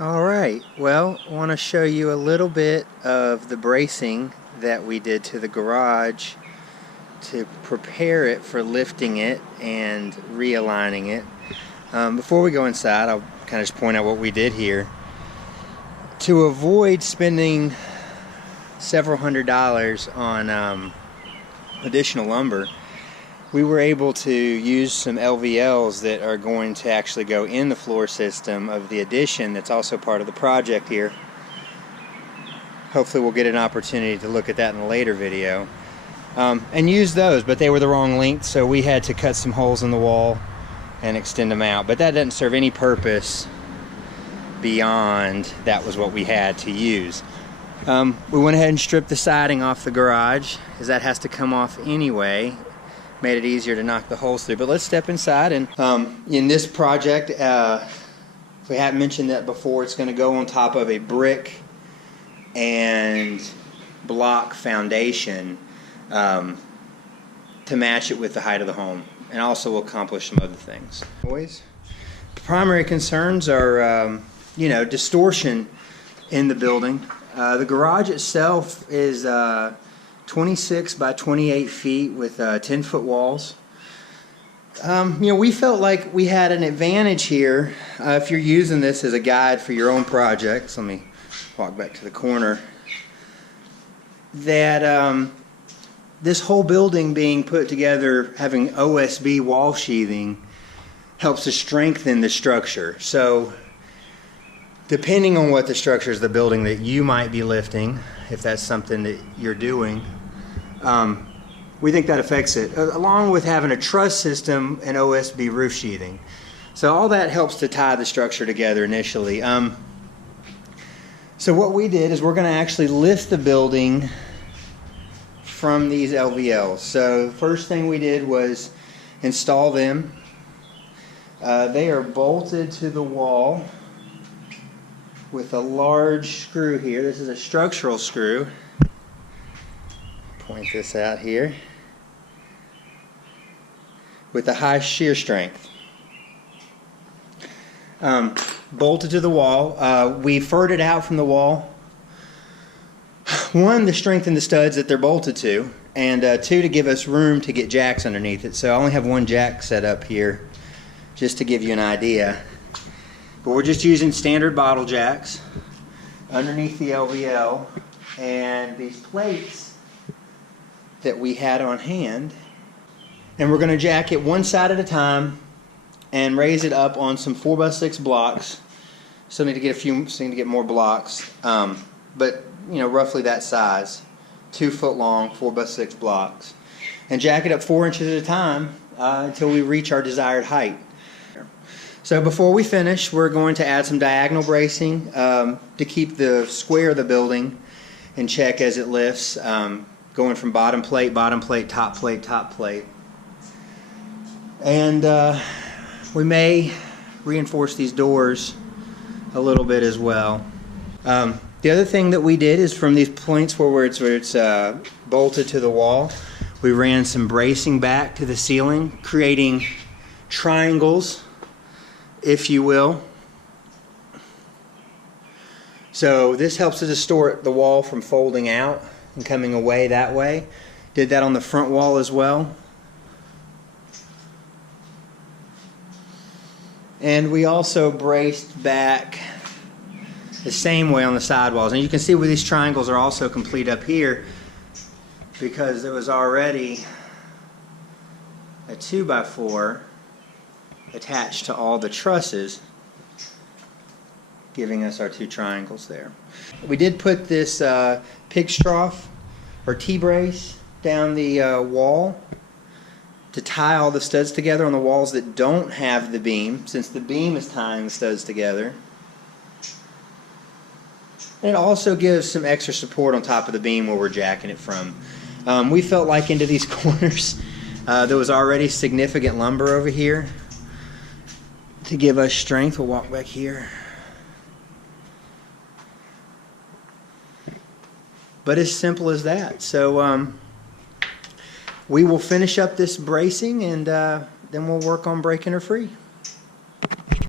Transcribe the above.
Alright, well, I want to show you a little bit of the bracing that we did to the garage to prepare it for lifting it and realigning it. Before we go inside, I'll kind of just point out what we did here. To avoid spending several $100s on additional lumber, we were able to use some LVLs that are going to actually go in the floor system of the addition that's also part of the project here. Hopefully we'll get an opportunity to look at that in a later video. And use those, but they were the wrong length, so we had to cut some holes in the wall and extend them out. But that doesn't serve any purpose beyond that was what we had to use. We went ahead and stripped the siding off the garage, as that has to come off anyway. Made it easier to knock the holes through. But let's step inside. And in this project, if we haven't mentioned that before, it's going to go on top of a brick and block foundation to match it with the height of the home, and also will accomplish some other things. The primary concerns are distortion in the building. The garage itself is 26 by 28 feet with 10-foot walls. We felt like we had an advantage here. If you're using this as a guide for your own projects, let me walk back to the corner, that this whole building being put together, having OSB wall sheathing, helps to strengthen the structure. So depending on what the structure is of the building that you might be lifting, if that's something that you're doing, we think that affects it, along with having a truss system and OSB roof sheathing. So all that helps to tie the structure together initially. So what we did is we're going to actually lift the building from these LVLs. So the first thing we did was install them. They are bolted to the wall with a large screw here. This is a structural screw. Point this out here, with a high shear strength. Bolted to the wall. We furred it out from the wall. One, to strengthen the studs that they're bolted to, and two, to give us room to get jacks underneath it. So I only have one jack set up here, just to give you an idea. But we're just using standard bottle jacks underneath the LVL, and these plates that we had on hand, and we're going to jack it one side at a time and raise it up on some 4x6 blocks. Still need to get more blocks, but roughly that size, 2 foot long, 4x6 blocks, and jack it up 4 inches at a time until we reach our desired height. So before we finish, we're going to add some diagonal bracing to keep the square of the building in check as it lifts. Going from bottom plate, top plate, top plate. And we may reinforce these doors a little bit as well. The other thing that we did is from these points where it's bolted to the wall, we ran some bracing back to the ceiling, creating triangles, if you will. So this helps to distort the wall from folding out and coming away that way. Did that on the front wall as well. And we also braced back the same way on the side walls. And you can see where these triangles are also complete up here, because there was already a 2x4 attached to all the trusses, giving us our 2 triangles there. We did put this pig trough or T-brace down the wall to tie all the studs together on the walls that don't have the beam, since the beam is tying the studs together. And it also gives some extra support on top of the beam where we're jacking it from. We felt like into these corners there was already significant lumber over here to give us strength. We'll walk back here. But as simple as that. So we will finish up this bracing, and then we'll work on breaking her free.